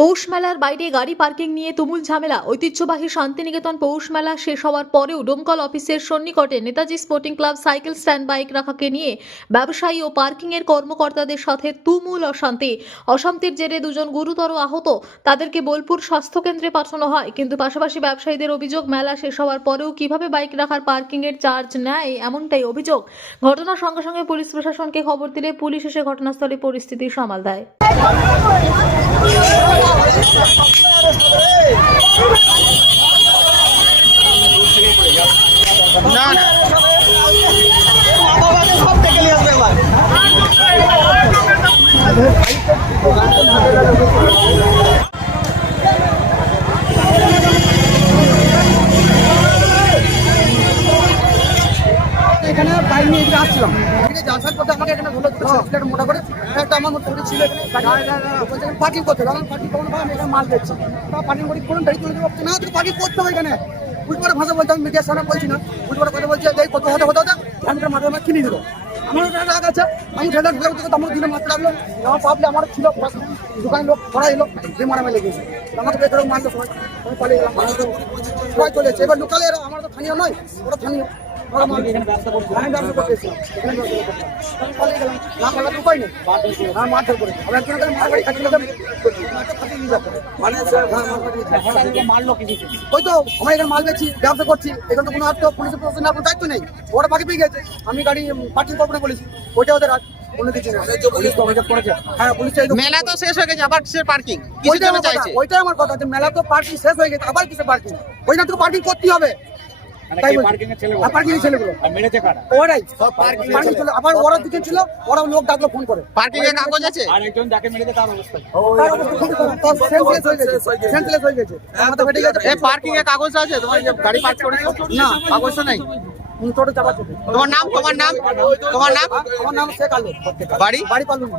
পৌষ মেলার বাইরে গাড়ি পার্কিং নিয়ে তুমুল ঝামেলা। ঐতিহ্যবাহী শান্তিনিকেতন পৌষ মেলা শেষ হওয়ার পরেও ডোমকল অফিসের সন্নিকটে Netaji sporting club cycle stand bike রাখাকে নিয়ে ব্যবসায়ী ও পার্কিংয়ের কর্মকর্তাদের সাথে তুমুল অশান্তি। অশান্তির জেরে দুজন গুরুতর আহত। তাদেরকে বোলপুর স্বাস্থ্যকেন্দ্রে পাঠানো হয়। কিন্তু পাশাপাশি ব্যবসায়ীদের অভিযোগ, মেলা শেষ হওয়ার পরেও কীভাবে বাইক রাখার পার্কিংয়ের চার্জ নেয় এমনটাই অভিযোগ। ঘটনার সঙ্গে সঙ্গে পুলিশ প্রশাসনকে খবর দিলে পুলিশ এসে ঘটনাস্থলে পরিস্থিতি সামাল দেয় না না এখানে বাইক নিয়ে এদিকে আসছিলাম। এদিকে যাওয়ার পথে আমাকে এখানে ধরলো দুটো মোটা করে একটা আমার মতো ছোট ছিল পার্কিং করতে হবে। পার্কিং করব আমি এখানে মাল দিচ্ছি পার্কিং করি করুন গাড়ি তুলে দেবো। না তুই পার্কিং করতে হবে এখানে। বুঝবার ভাষা বলতে আমি মিডিয়ার সামনে বলছি না। বুঝবার কথা বলছি এই কত হতে হতে হতে তো মাথায় কিনে দেবো। আমার একটা রাগ আছে। আমি ছেলেটা ঢুকে ঢুকে আমার আমার ছিল দোকানে লোক, ধরা এলো, যে মারামারি গেছে। আমাকে বের করে মারলো সবাই। আমি পালিয়ে গেলাম। এবার লোকালে এরা, আমার তো স্থানীয় নয়, ওরা স্থানীয়। আমি ব্যবসা এখানে ব্যবসা করতে উপায় নেই। হ্যাঁ, মারধর করে। কাছে। ওই তো আমরা এখানে মাল বেচি ব্যবসা করছি এখানে তো কোনো আর তো প্রশাসনের আপনার দায়িত্ব নেই ওরা বাকি পেয়ে গেছে আমি গাড়ি পার্কিং করব না বলেছি ওইটা ওদের কিছু পুলিশ হ্যাঁ পুলিশ মেলা তো শেষ হয়ে গেছে আবার কিসের পার্কিং ওইটাই আমার কথা, ওইটাই আমার কথা যে মেলা তো পার্কিং শেষ হয়ে গেছে আবার কিসে পার্কিং ওই না তো পার্কিং করতে হবে তাই পার্কিং এর ছেলেগুলো ওরাই। পার্কিং ছিল। আবার ওরা দুজন ছিল ওরা লোক ডাকলো ফোন করে। পার্কিং এর কাগজ আছে? তার অবস্থা খুবই খারাপ, তার হয়ে গেছে, senseless হয়ে গেছে। মাথা ফেটে গেছে। এই পার্কিং এর কাগজ আছে? তোমার যে গাড়ি পার্ক করেছ? না। কাগজ তো নেই। তোমার নাম তোমার নাম তোমার নাম? আমার নাম শেখ আলু বাড়ি? বাড়ি পালুন